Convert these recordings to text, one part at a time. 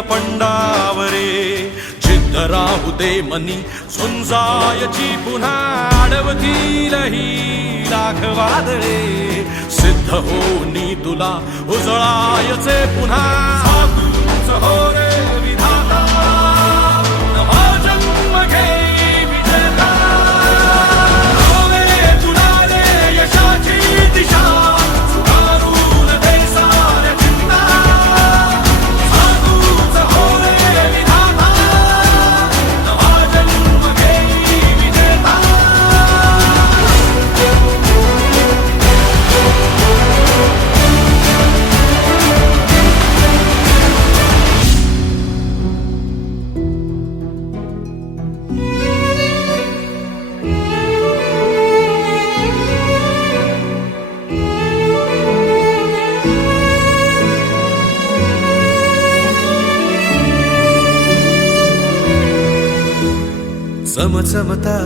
पंडावरे. जिद्द राहू दे मनी झुंजायची पुन्हा अडवतीलही लाख वादळे सिद्ध होनी तुला उजळायचे पुन्हा. हो चमचमता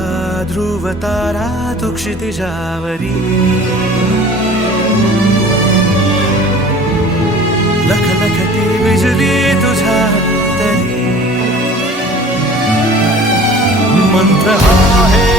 ध्रुव तारा तो क्षितिजावरी। लख लखती बिजली तुझा तरी मंत्र आहे